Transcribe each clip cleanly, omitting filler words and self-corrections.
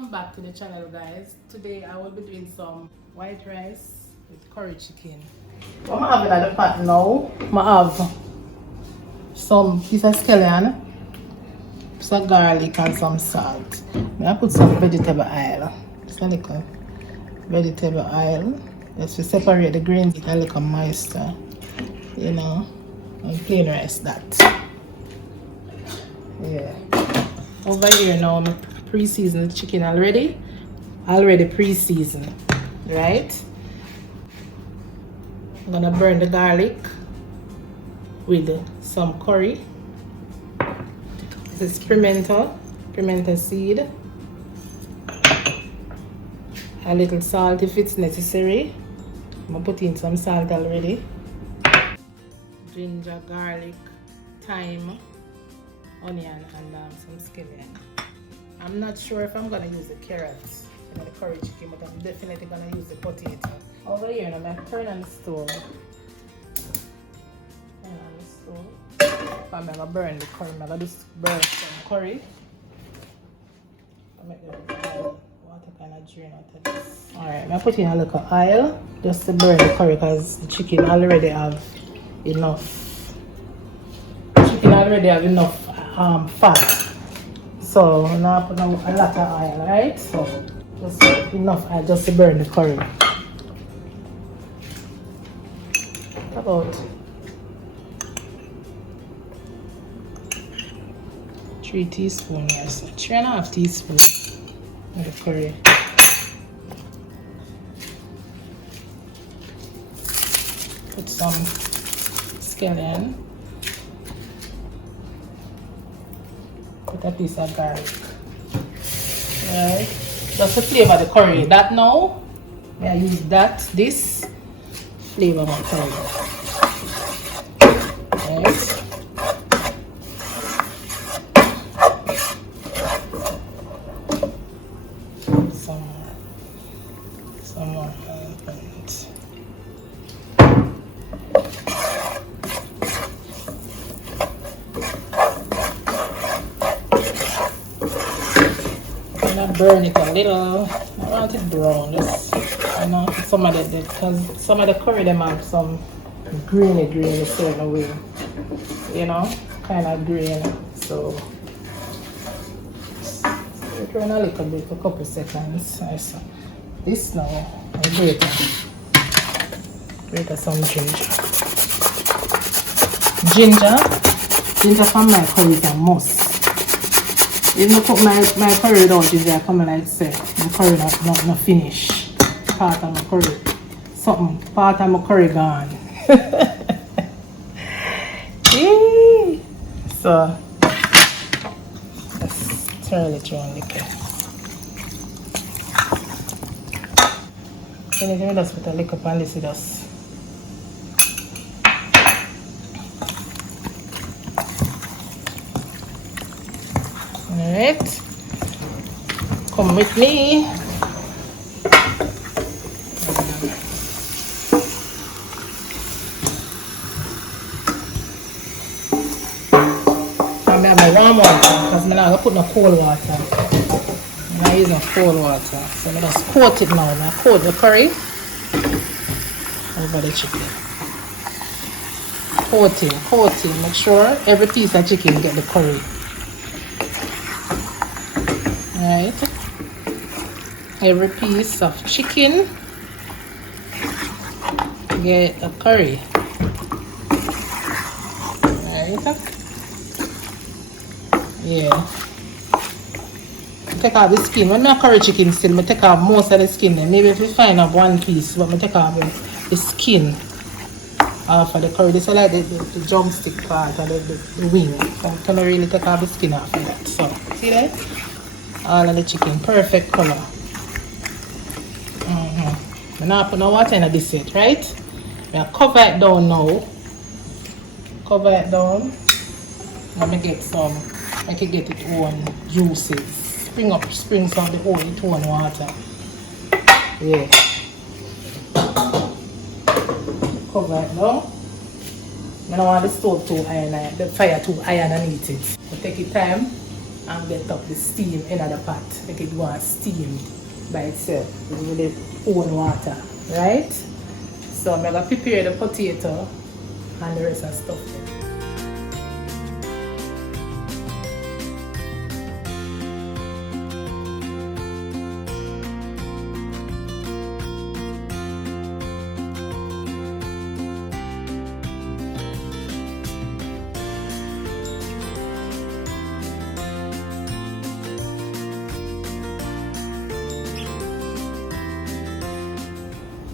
Welcome back to the channel, guys. Today I will be doing some white rice with curry chicken. What I have in the pot now, I have some piece of scallion, some garlic and some salt. I put some vegetable oil, just a little vegetable oil, just to separate the grains a little moisture, you know, and plain rice that. Yeah. Over here now, I'm pre-seasoned the chicken already pre-seasoned, right? I'm gonna burn the garlic with some curry. This is pimento seed, a little salt if it's necessary. I'm gonna put in some salt already. Ginger, garlic, thyme, onion, and some scallion. I'm not sure if I'm gonna use the carrots in the curry chicken, but I'm definitely gonna use the potato. Over here, I'm gonna turn on the stove. I'm gonna burn the curry. I'm gonna just burn some curry. I'll make the water kind of drain out of this. Alright, I'm gonna put in a little oil just to burn the curry because the chicken already have enough. Fat. So now I put a lot of oil, right? So just enough oil just to burn the curry. About 3 teaspoons, yes, 3.5 teaspoons of the curry. Put some scallion. Put a piece of garlic. Right? Just to flavor the curry. That now, I use this flavor my curry. Right? Some more. Burn it a little. I want it brown. Just, you know, some of the because some of the curry them have some greeny certain way. You know, kind of green. So it run a little bit, a couple seconds. This now I grate some ginger from my curry is a must. If I cook my curry without ginger, I come like say my curry not finish. Part of my curry. Part of my curry gone. So let's turn it around liquor. Anything just put a liquor on this with us. Alright, come with me. I'm going to have my warm water because I'm not going to put no cold water. I'm not using cold water. So I'm just coat it now. I'm going to coat the curry over the chicken. Coating. Make sure every piece of chicken get the curry. Right, every piece of chicken get a curry. Right, yeah. Take off the skin. When I curry chicken still, I take off most of the skin. Then maybe if you find up one piece, but I take off the skin off of the curry. This is like the drumstick part or the wing. I cannot really take off the skin off of that. So see that? All of the chicken, perfect color. I'm not put no water in this yet, right? I'm cover it down now. Cover it down. Let me get some. I can get it own juices. Spring some of the own water. Yeah. Cover it down. I don't want the stove too high, the fire too high underneath it. So take your time and get up the steam in the pot. Make it go and steam by itself with its own water, right? So I'm gonna prepare the potato and the rest of stuff.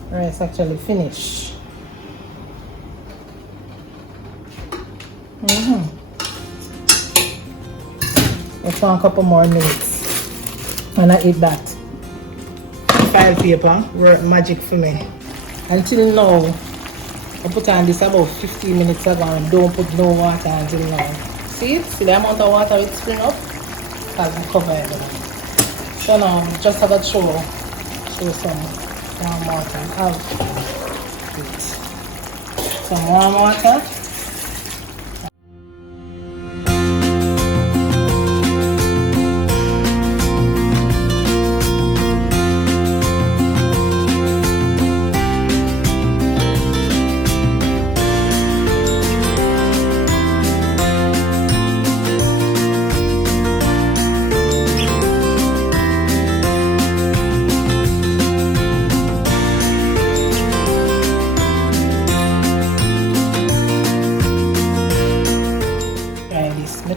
Rice actually finished. Let's want a couple more minutes and I eat that. File paper work magic for me. Until now, I put on this about 15 minutes ago and don't put no water until now. See the amount of water it spring up? Because I cover it. So now just have a show some warm water. Some warm water.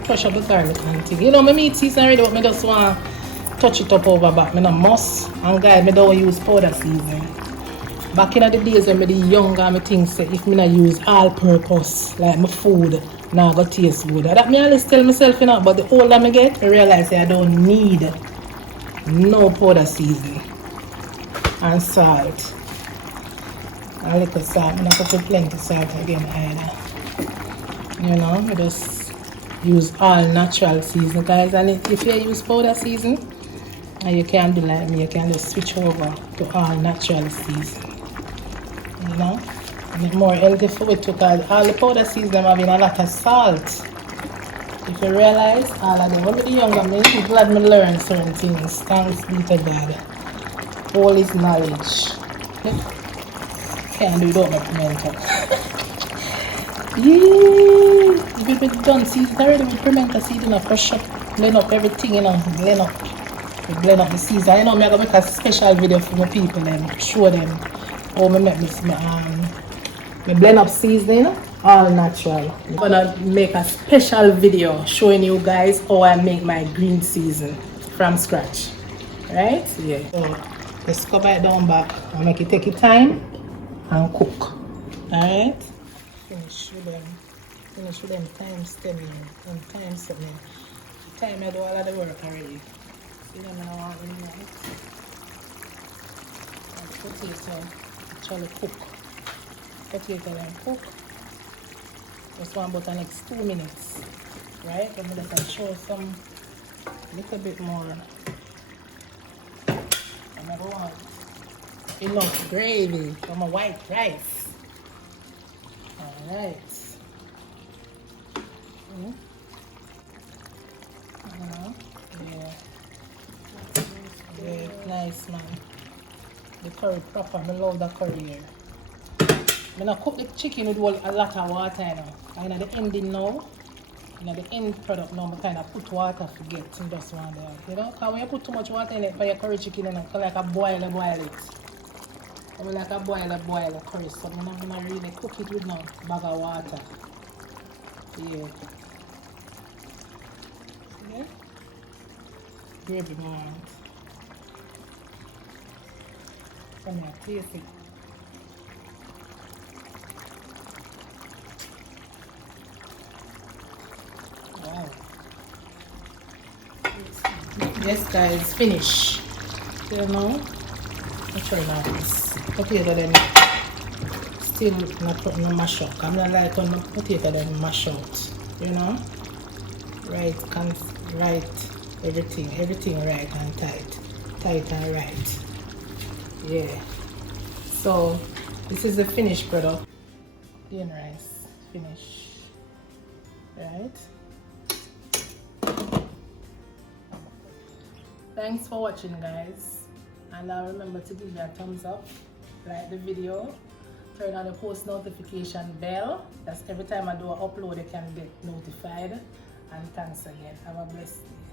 Crush up the garlic and thing. You know, my meat season already, but I just want to touch it up over back. I must. And guys, I don't use powder seasoning. Back in the days when I was younger, I think say if I not use all purpose, like my food, now go taste good. That me always tell myself, you know, but the older I get, I realize I don't need no powder seasoning. And salt. A little salt. I'm not going to put plenty of salt again either. You know, I just use all natural season, guys. And if you use powder season, and you can do like me, you can just switch over to all natural season. You know, and it's more healthy food too, because all the powder season having a lot of salt. If you realize, all of them. When I was younger, I'm glad I learned certain things. Thanks be to God. All is knowledge. Can't do it without my pimento. Yeah, if it's done season already with pimento seed, you know, crush up, blend up everything, you know, blend up the season. You know, I'm gonna make a special video for my people and show them how I make my blend up seasoning, all natural. I'm gonna make a special video showing you guys how I make my green season from scratch. Right? Yeah. So let's cover it down back and make it take your time and cook. Alright? Finish with them time stemming and time setting. Time I do all of the work already. See them now want in there. And potato actually cook. Potato then cook. Just one about the next 2 minutes. Right? I'm going to show some little bit more. And I want enough gravy for my white rice. Alright. Yeah. Yeah, nice man. The curry proper. I love the curry here. I'm gonna cook the chicken with a lot of water, you know. And at the ending now, the end product now, I kind of put water to get in just one there. You know, because when you put too much water in it for your curry chicken, you know, it's like a boil it. I mean, like a boil curry, so I'm not gonna really cook it with no bag of water. Yeah. Yeah. Gravy more. Come here, taste it. Wow. Yes, guys, finish. You know, let's try now this potato then still not putting no mash up. I'm not like when the potato then mash out. You know, right, everything right and tight and right. Yeah. So this is the finished product. Plain rice, finish. Right. Thanks for watching, guys, and remember to give me a thumbs up, like the video, turn on the post notification bell. That's every time I do an upload you can get notified, and thanks again. Have a blessed day.